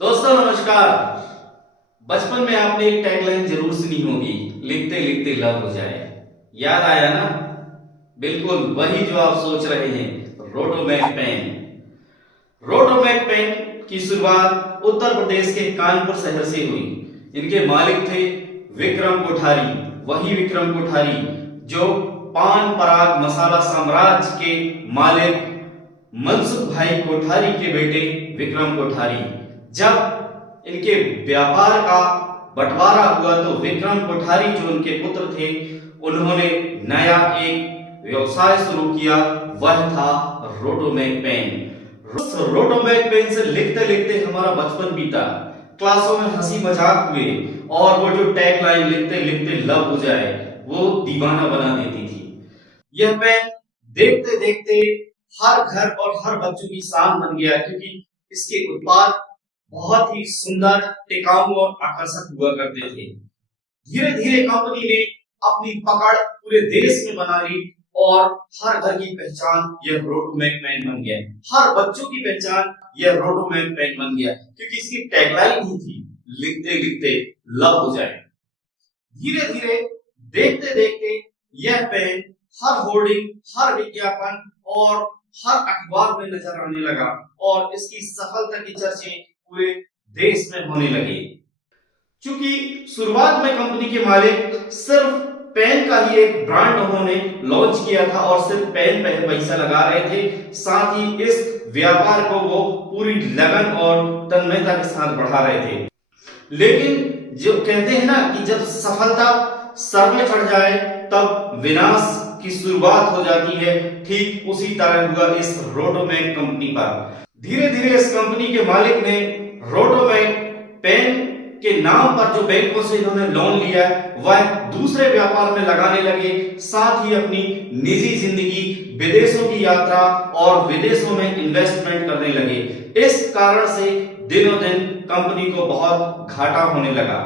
दोस्तों नमस्कार। बचपन में आपने एक टैगलाइन जरूर सुनी होगी, लिखते लिखते लव हो जाए। याद आया ना? बिल्कुल वही जो आप सोच रहे हैं, रोटोमैक पेन। रोटोमैक पेन की शुरुआत उत्तर प्रदेश के कानपुर शहर से हुई। इनके मालिक थे विक्रम कोठारी, वही विक्रम कोठारी जो पान पराग मसाला साम्राज्य के मालिक मनसुख भाई कोठारी के बेटे विक्रम कोठारी। जब इनके व्यापार का बंटवारा हुआ तो विक्रम कोठारी जो उनके पुत्र थे, उन्होंने नया एक व्यवसाय शुरू किया, वह था रोटोमैक पेन। रोटोमैक पेन से लिखते लिखते हमारा बचपन बीता, क्लासों में हंसी मजाक हुए और वो जो टैग लाइन लिखते लिखते लव हो जाए, वो दीवाना बना देती थी। यह पेन देखते देखते हर घर और हर बच्चों की शान बन गया, क्योंकि इसके उत्पाद बहुत ही सुंदर, टिकाऊ और आकर्षक हुआ करते थे। धीरे धीरे कंपनी ने अपनी पकड़ पूरे देश में बना ली और हर घर की पहचान यह रोटोमैक पेन बन गया। हर बच्चों की पहचान यह रोटोमैक पेन बन गया, क्योंकि इसकी टैगलाइन ही थी, लिखते लिखते लव हो जाए। धीरे धीरे देखते देखते यह पेन हर होर्डिंग, हर विज्ञापन और हर अखबार में नजर आने लगा और इसकी सफलता की चर्चे पूरे देश में होने लगे। चूंकि शुरुआत में कंपनी के मालिक सिर्फ पेन का ही एक ब्रांड उन्होंने लॉन्च किया था और सिर्फ पेन पे पैसा लगा रहे थे, साथ ही इस व्यापार को वो पूरी लगन और तन्मयता के साथ बढ़ा रहे थे। लेकिन जो कहते हैं ना कि जब सफलता सर में चढ़ जाए तब विनाश की शुरुआत हो जाती है, ठीक उसी तरह हुआ इस रोटोमैक कंपनी पर। धीरे धीरे इस कंपनी के मालिक ने रोटोमैक पेन के नाम पर जो बैंकों से इन्होंने लोन लिया वह दूसरे व्यापार में लगाने लगे, साथ ही अपनी निजी जिंदगी, विदेशों की यात्रा और विदेशों में इन्वेस्टमेंट करने लगे। इस कारण से दिनों दिन कंपनी को बहुत घाटा होने लगा।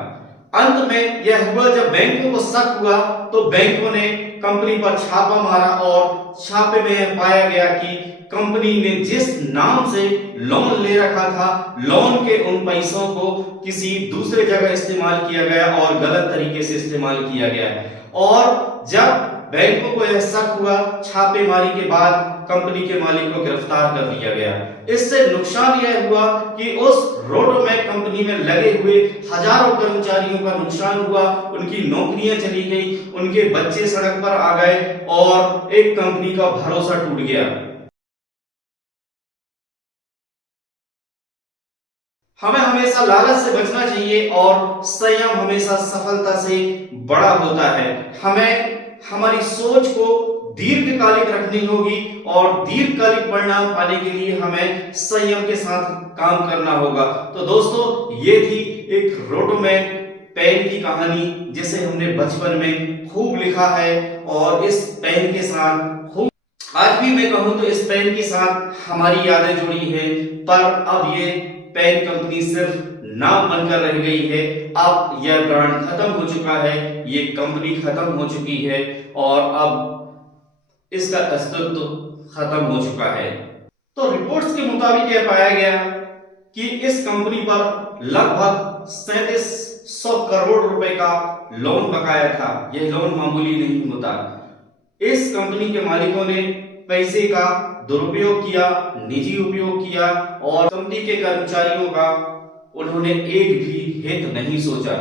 अंत में यह हुआ, जब बैंकों को शक हुआ तो बैंकों ने कंपनी पर छापा मारा और छापे में पाया गया कि कंपनी ने जिस नाम से लोन ले रखा था, लोन के उन पैसों को किसी दूसरे जगह इस्तेमाल किया गया और गलत तरीके से इस्तेमाल किया गया। और जब बैंकों को यह शक हुआ, छापेमारी के बाद कंपनी के मालिक को गिरफ्तार कर लिया गया। इससे नुकसान यह हुआ कि उस रोटोमैक कंपनी में लगे हुए हजारों कर्मचारियों का नुकसान हुआ, उनकी नौकरियां चली गई, उनके बच्चे सड़क पर आ गए और एक कंपनी का भरोसा टूट गया। हमें हमेशा लालच से बचना चाहिए और संयम हमेशा सफलता से बड़ा होता है। हमें हमारी सोच को दीर्घकालिक रखनी होगी और दीर्घकालिक परिणाम पाने के लिए हमें संयम के साथ काम करना होगा। तो दोस्तों, ये थी एक रोटोमैक पेन की कहानी, जिसे हमने बचपन में खूब लिखा है और इस पेन के साथ खूब, आज भी मैं कहूं तो इस पेन के साथ हमारी यादें जुड़ी हैं। पर अब ये पेन कंपनी सिर्फ नाम बनकर रह गई है। अब यह ब्रांड खत्म हो चुका है, ये कंपनी खत्म हो चुकी है और अब इसका अस्तित्व खत्म हो चुका है। तो रिपोर्ट्स के मुताबिक यह पाया गया कि इस कंपनी पर लगभग 3700 करोड़ रुपए का लोन बकाया था। यह लोन मामूली नहीं होता। इस कंपनी के मालिकों ने पैसे का दुरुपयोग किया, निजी उपयोग किया और कंपनी के कर्मचारियों का उन्होंने एक भी हित नहीं सोचा।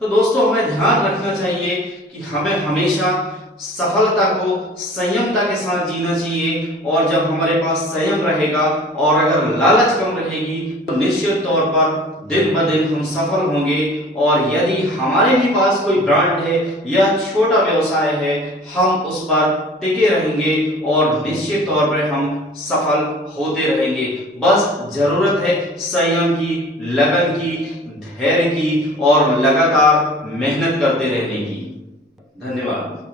तो दोस्तों, हमें ध्यान रखना चाहिए कि हमें हमेशा सफलता को संयमता के साथ जीना चाहिए और जब हमारे पास संयम रहेगा और अगर लालच कम रहेगी तो निश्चित तौर पर दिन ब दिन हम सफल होंगे। और यदि हमारे भी पास कोई ब्रांड है या छोटा व्यवसाय है, हम उस पर टिके रहेंगे और निश्चित तौर पर हम सफल होते रहेंगे। बस जरूरत है संयम की, लगन की, धैर्य की और लगातार मेहनत करते रहने की। धन्यवाद।